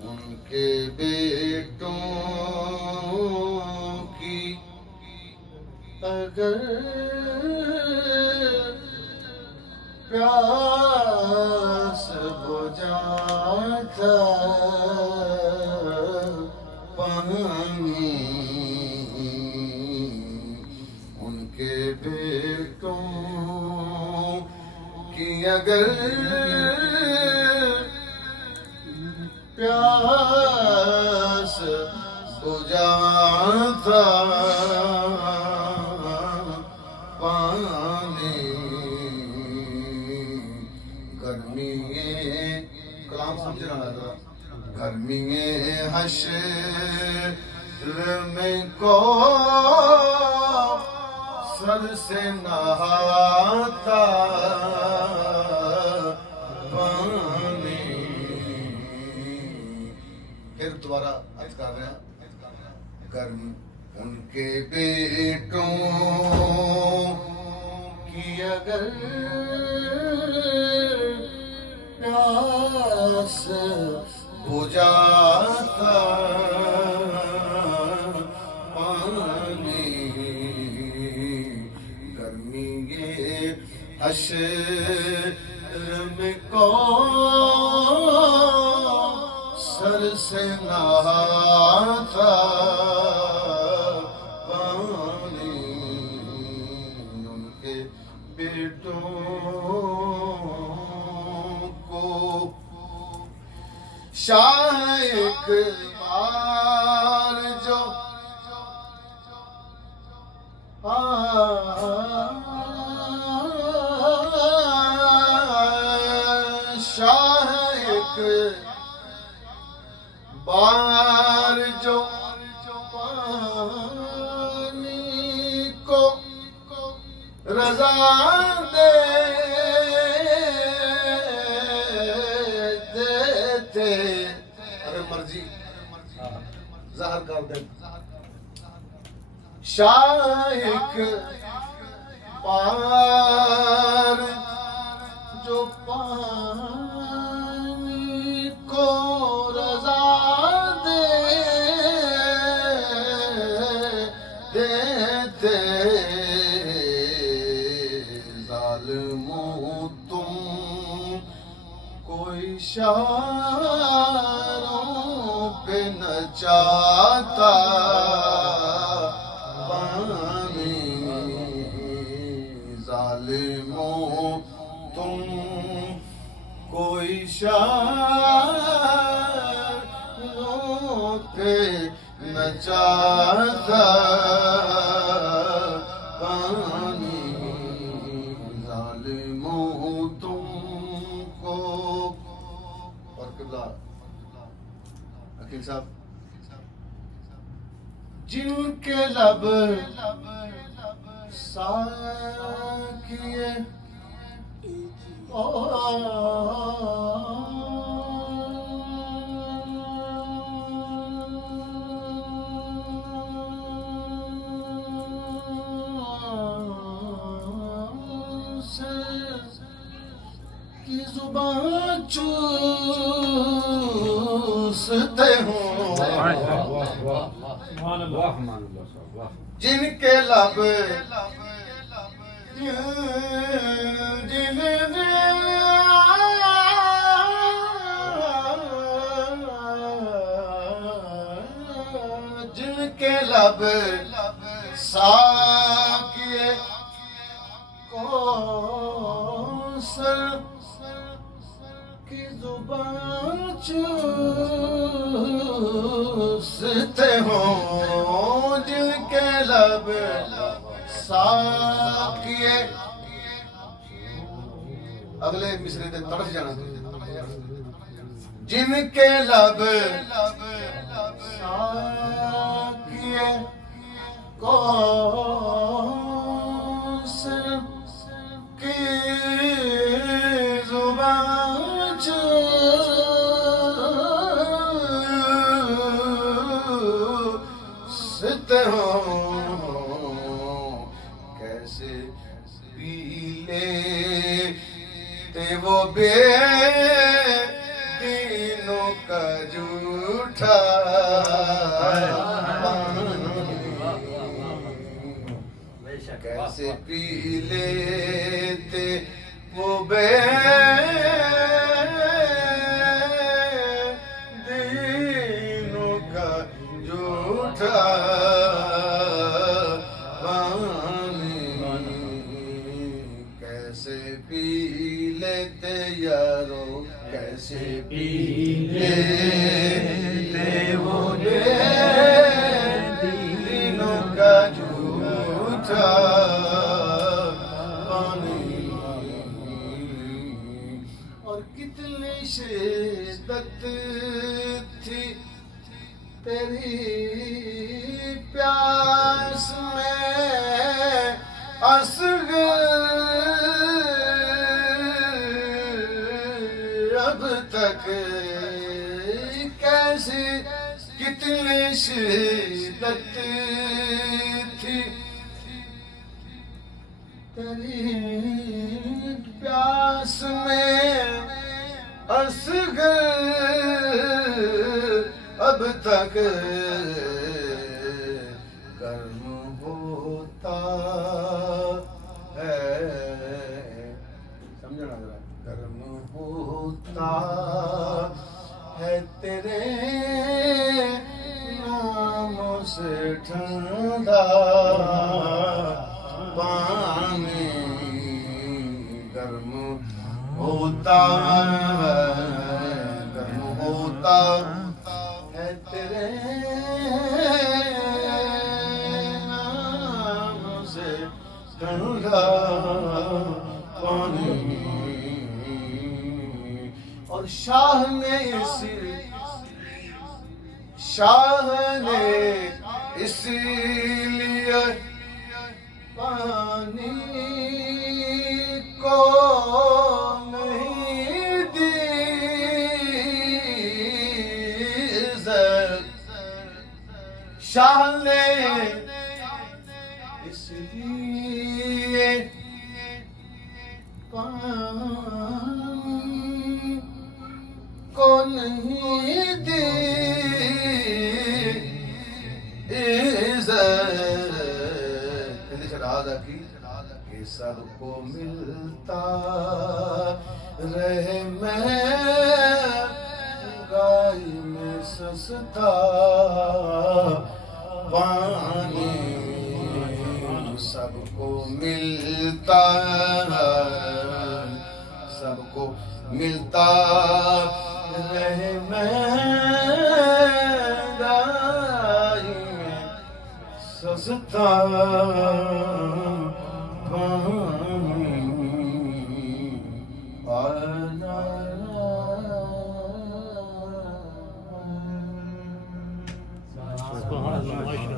ان کے بیٹوں کی اگر پیاس بجھاتا پانی، ان کے بیٹوں کی اگر پیاس بجھاتا پانی، گرمی کلام سمجھنا لگا، گرمی حشر میں کو سر سے نہاتا پانی، پھر دوبارہ عرض کر رہے ہیں، گرم ان کے بیٹوں کی اگر پیاس بجھاتا پانی، گرمی حشر میں کو سر سے نہاتا پانی، ان کے بیٹوں کو شاہ ایک بار جو شاہ ایک بار جو پانی کو رضا دیتے، اگر مرضی ظاہر کر دیں، شاہ ایک بار جو پانی کو رضا دیتے، ظالموں تم کوئی اشاروں پہ نچاتا پانی، ظالموں تم کوئی اشاروں پہ نچاتا پانی، ظالموں تم کو، اور قبلہ عقیل صاحب، جن کے لب ساکیے کی زبان چوستے ہوں، جن کے لب جن کے لب ساکیے کوثر کی زبان چوستے ہوں، جن کے لب ساکیے، اگلے مصرے تے تڑف جانا، جن کے لب ساکیے کوثر کی زبان چوستے ہوں، کیسے پی لیتے وہ بے دینوں کا جھوٹا کیسے پی لیتے وہ بے دینوں کا جھوٹا کیسے پی لیتے یارو کیسے پی لیتے وہ دینوں کا جھوٹا پانی اور کتنی شدت تھی تیری پیاس میں اصغر اب تک کیسی کتنی شدت تھی تیری پیاس میں اصغر اب تک گرم ہوتا ہے سمجھنا ذرا گرم ہوتا ہے تیرے ناموں سے ٹھنڈا پانی گرم ہوتا ہے گرم ہوتا ہے تیرے ناموں سے ٹھنڈا پانی اور شاہ نے اس لیے پانی کو نہیں دی عزت شاہ نے اس لیے پانی کو نہیں دی کہ سب کو ملتا رہے مہنگائی میں سستا پانی سب کو ملتا سب کو ملتا رہے مہنگائی میں سستا سبحان اللہ